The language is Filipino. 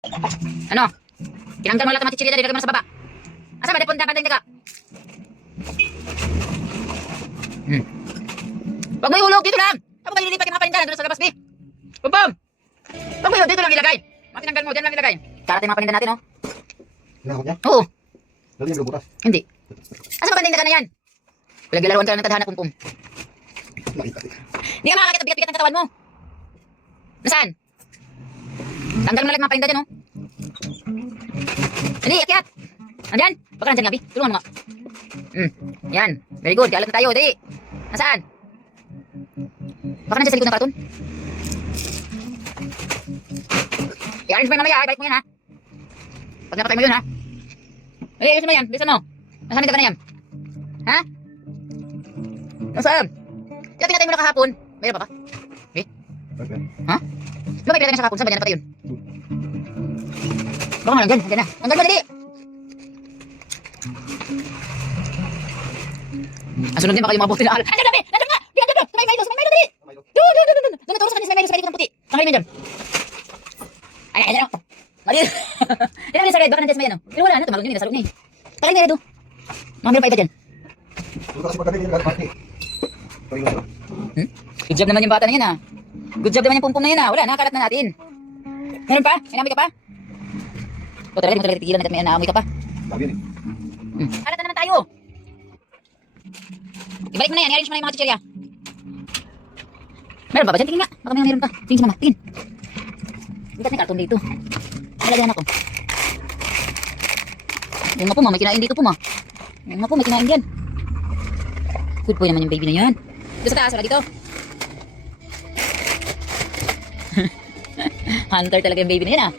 Ano? Tinanggal mo lahat ng mga chichirya, nilagay mo na sa baba. Asa ba? Punta ka din ka. Wag mo ihulog, dito lang. Tapos kayo nilipat yung mga paninda, nandun sa labas, di. Pum-pum! Wag mo yun, dito lang ilagay. Mga tinanggal mo, dyan lang ilagay. Karat yung mga paninda natin, oh. Hinahakot niya? Oo. Lagi yung butas. Hindi. Asa ba paninda ka na yan? Pinaglalaruan ka lang ng tadhana, pum-pum. Nakita din. Hindi ka makakakita, bigat-bigat ng katawan mo. Nasaan? Tanggal mo na lang mga paninda dyan, oh. Dali, akyat. Andyan? Baka nandyan nga, Bi. Tulungan mo nga. Yan. Very good. Kaalat na tayo. Dali. Nasaan? Baka nandyan sa likod ng karton. I-arrange mo yung mamaya. I-bite mo yan, ha. Pag napatay mo yun, ha. Ay, ayusin mo yan. Bilisan mo. Nasaan yung taga na yan? Ha? Nasaan? Kaya pinatay mo na kahapon. Mayroon pa ba? Bi? Okay. Ha? Di ba may pinatay na siya kahapon? Saan ba niya napatay yun? Baka nga nandyan. Nandyan na. Tanggal mo, dali. Sunod din baka yung mga buti na akal. Andyan na, Bi! Nandyan nga! Di, andyan na! Sumay Milo! Sumay Milo, dali! Doon! Doon naturo sa kanya, sumay Milo, sa likod ng puti. Sangay mo dyan. Ay, ay, ay, ay. Mali. Hindi naman yung sa red, baka nandiyan sa may ano. Pero wala na, tumalog yun, nasa loob na eh. Takay na red, oh. Mga meron pa iba dyan. Dito kasi pagkabit yung pati. Good job naman yung bata na yan, ah. Good job naman yung pum-pum na yan, ah. Wala, nakakalat na natin. Meron pa? May naamoy ka pa? O talaga, di mo talaga titigilan at may naamoy ka pa. Sabi yun eh. Kalat na naman tayo. Ibalik mo na yan, i-arrange mo na yung mga chichirya. Meron ba ba dyan? Tingin nga. Baka meron pa. Tingin si mama. Tingin. Bigat na yung karton dito. Nalagyan ako. Yung mga puma, may kinain dito puma. Yung mga puma, may kinain dyan. Good boy naman yung baby na yan. Dito sa taas, wala dito. Hunter talaga yung baby na yan, ah.